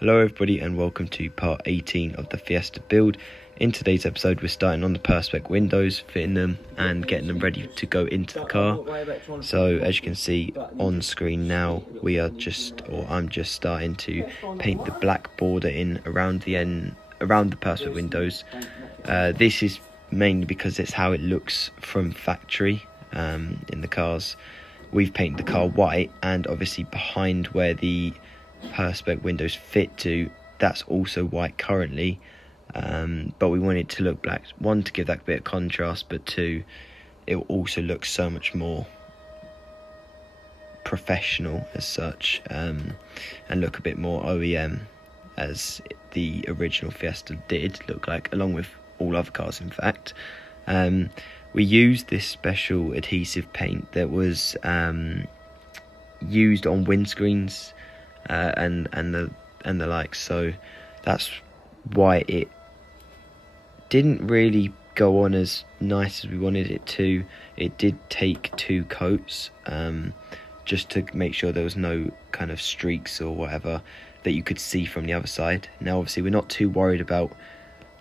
Hello everybody and welcome to part 18 of the Fiesta build. In today's episode we're starting on the perspex windows, fitting them and getting them ready to go into the car. So as you can see on screen now, I'm just starting to paint the black border in around the perspex windows. This is mainly because it's how it looks from factory in the cars. We've painted the car white, and obviously behind where the perspex windows fit to, that's also white currently, but we want it to look black. One, to give that bit of contrast, but two, it will also look so much more professional as such, and look a bit more OEM as the original Fiesta did look like, along with all other cars in fact. We used this special adhesive paint that was used on windscreens and the like, so that's why it didn't really go on as nice as we wanted it to. It did take 2 coats just to make sure there was no kind of streaks or whatever that you could see from the other side. Now obviously we're not too worried about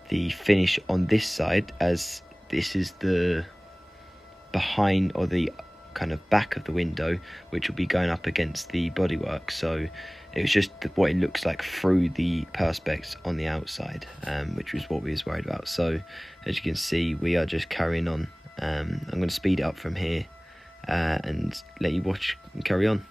the finish on this side, as this is the behind or the kind of back of the window, which will be going up against the bodywork. So it was just what it looks like through the perspex on the outside, which was what we was worried about. So as you can see, we are just carrying on. I'm going to speed it up from here and let you watch and carry on.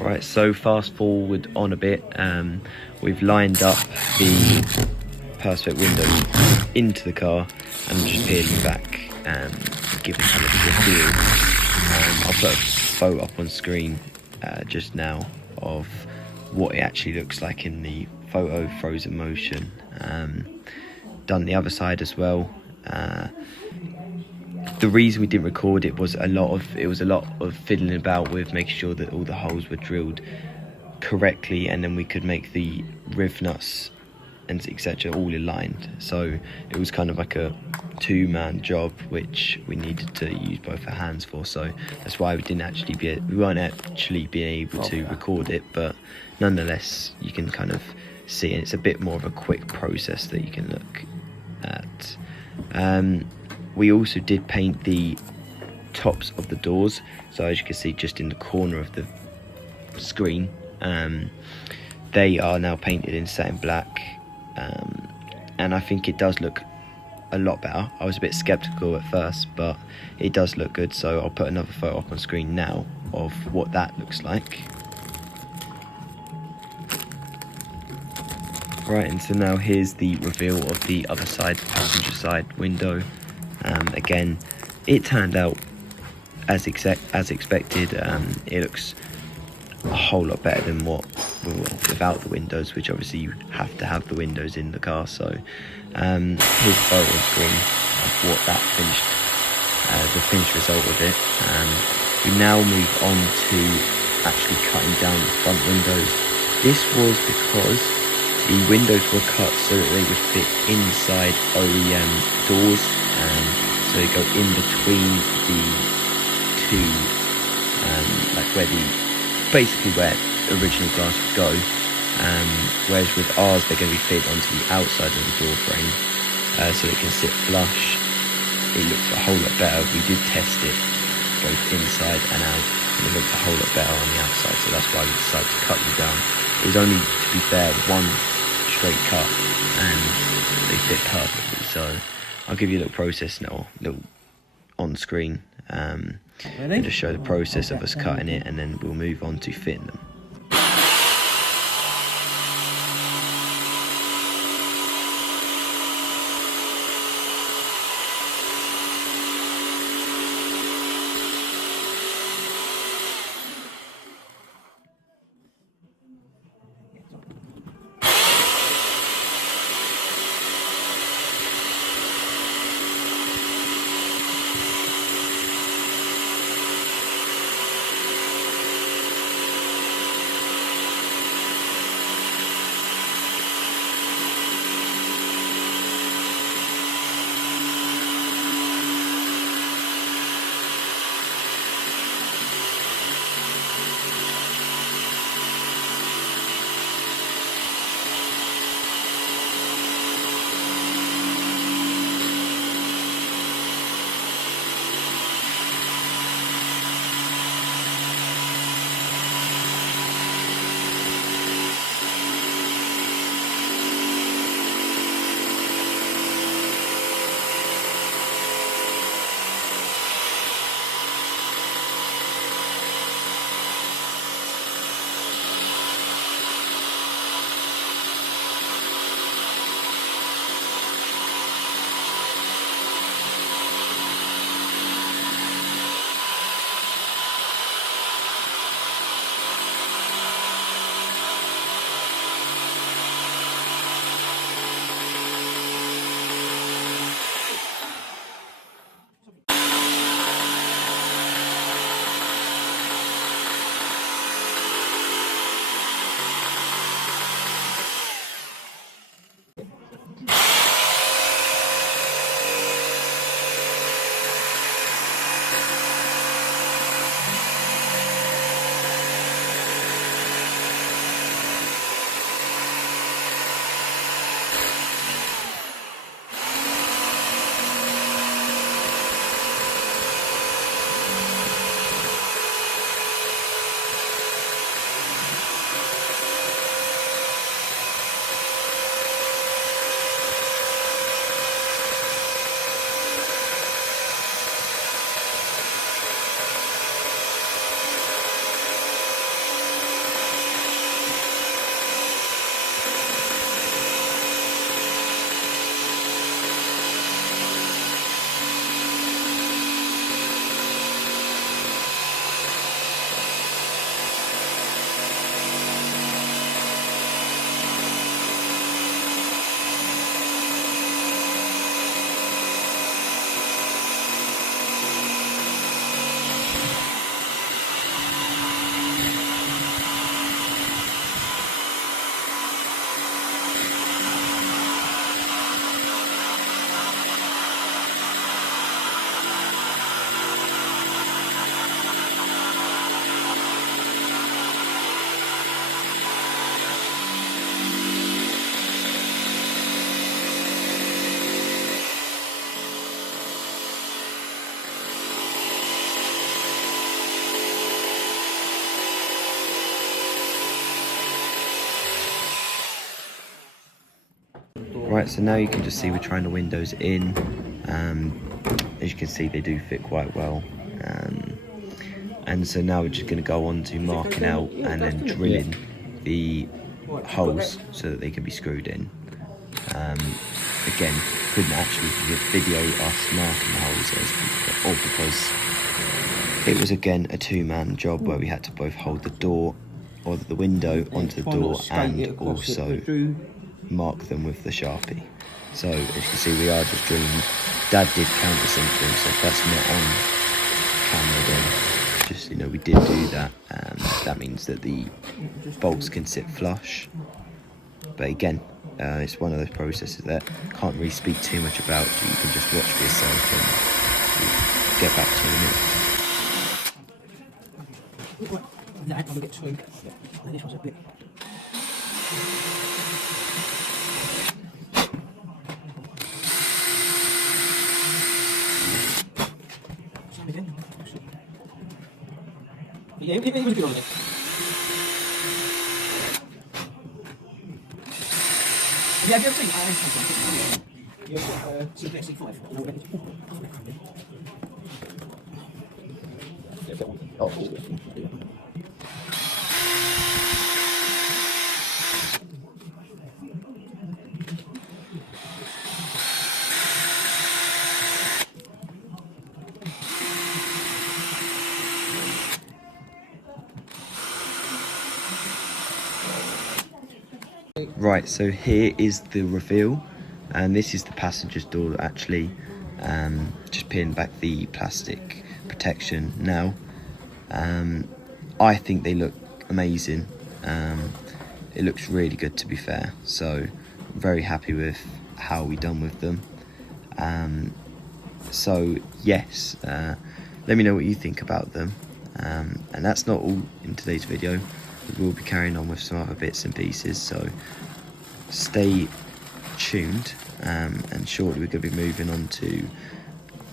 Right, so fast forward on a bit, we've lined up the perspex windows into the car and just peeling back and giving kind of a feel. I'll put a photo up on screen just now of what it actually looks like in the photo frozen motion. Done the other side as well. The reason we didn't record it was a lot of fiddling about with making sure that all the holes were drilled correctly, and then we could make the riv nuts and etc. all aligned. So it was kind of like a two-man job, which we needed to use both our hands for. So that's why we weren't actually being able to record it, but nonetheless you can kind of see, and it's a bit more of a quick process that you can look at. We also did paint the tops of the doors, so as you can see just in the corner of the screen, they are now painted in satin black, and I think it does look a lot better. I was a bit skeptical at first, but it does look good, so I'll put another photo up on screen now of what that looks like. Right, and so now here's the reveal of the other side, the passenger side window. Again, it turned out as expected. It looks a whole lot better than without the windows, which obviously you have to have the windows in the car. So here's a photo on screen of what that the finished result of it. We now move on to actually cutting down the front windows. This was because the windows were cut so that they would fit inside OEM doors, so they go in between the two, like basically where original glass would go, whereas with ours they're going to be fit onto the outside of the door frame, so they can sit flush. It looks a whole lot better. We did test it both inside and out, and it looked a whole lot better on the outside, so that's why we decided to cut them down. It was only, to be fair, one straight cut, and they fit perfectly. So I'll give you a little process now, little on screen, and just show the process of us cutting it, and then we'll move on to fitting them. Right, so now you can just see we're trying the windows in. As you can see, they do fit quite well. And so now we're just going to go on to marking out and then drilling the holes so that they can be screwed in. Again, couldn't actually video us marking the holes or because it was again a two-man job where we had to both hold the door or the window onto the door and also mark them with the Sharpie. So as you can see, we are just drilling. Dad did counter something, so if that's not on camera, then just, you know, we did do that. That means that the bolts can sit flush. But again, it's one of those processes that can't really speak too much about. You can just watch for yourself and we'll get back to you in a minute. Yeah, it was good on it. Yeah, have you ever seen Super XC5? Oh. Right, so here is the reveal, and this is the passenger's door actually. Just peeling back the plastic protection now. I think they look amazing. It looks really good, to be fair, so I'm very happy with how we done with them. So yes, let me know what you think about them. And that's not all in today's video. We will be carrying on with some other bits and pieces, so stay tuned. And shortly we're going to be moving on to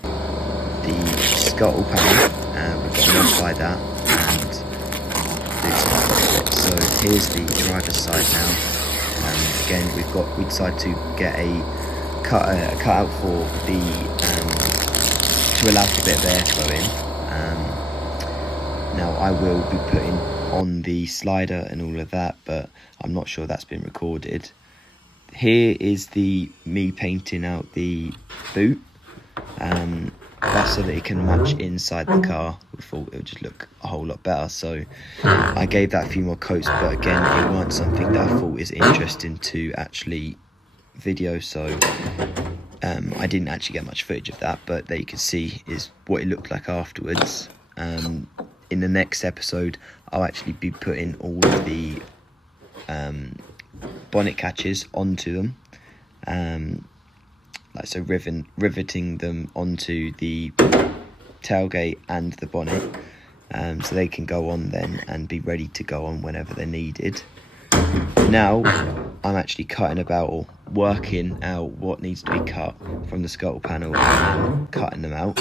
the skuttle panel. We're going to modify that and do some other bits. So here's the driver's side now. Again, we decided to get a cutout for the to allow for a bit of airflow in. Now I will be putting on the slider and all of that, but I'm not sure that's been recorded. Here is me painting out the boot. That's so that it can match inside the car. We thought it would just look a whole lot better, so I gave that a few more coats, but again, it weren't something that I thought is interesting to actually video, so I didn't actually get much footage of that, but there you can see is what it looked like afterwards. In the next episode, I'll actually be putting all of the bonnet catches onto them, like so riveting them onto the tailgate and the bonnet, so they can go on then and be ready to go on whenever they're needed. Now I'm actually cutting about, or working out what needs to be cut from the skuttle panel and then cutting them out.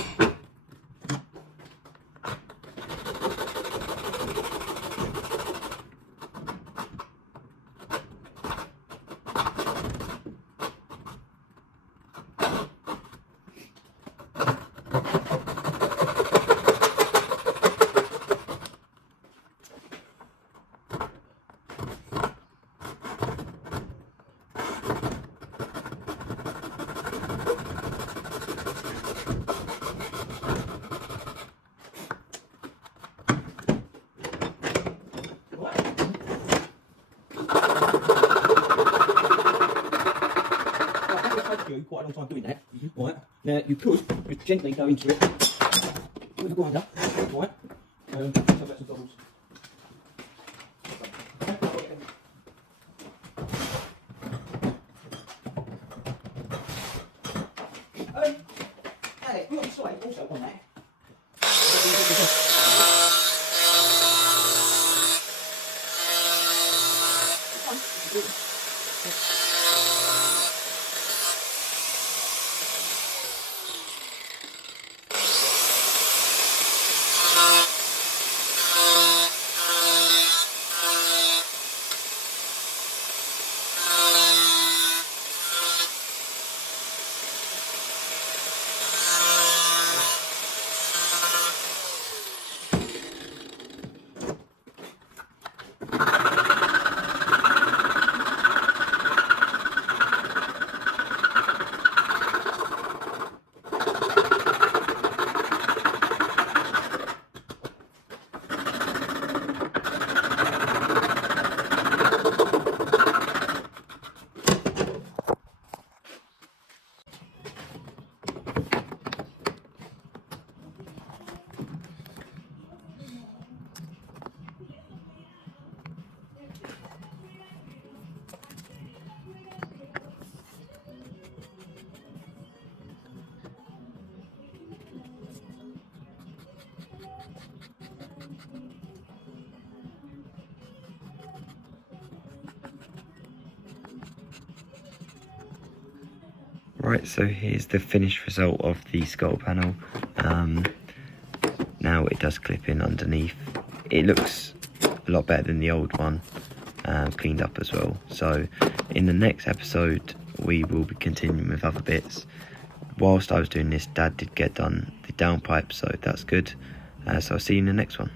Quite a long time doing that. Right, now you could just gently go into it with a grinder, right? So that's some doubles. Alex, we're on site also on that. Right, so here's the finished result of the scuttle panel. Now it does clip in underneath. It looks a lot better than the old one, cleaned up as well. So in the next episode we will be continuing with other bits. Whilst I was doing this, Dad did get done the downpipe, so that's good. So I'll see you in the next one.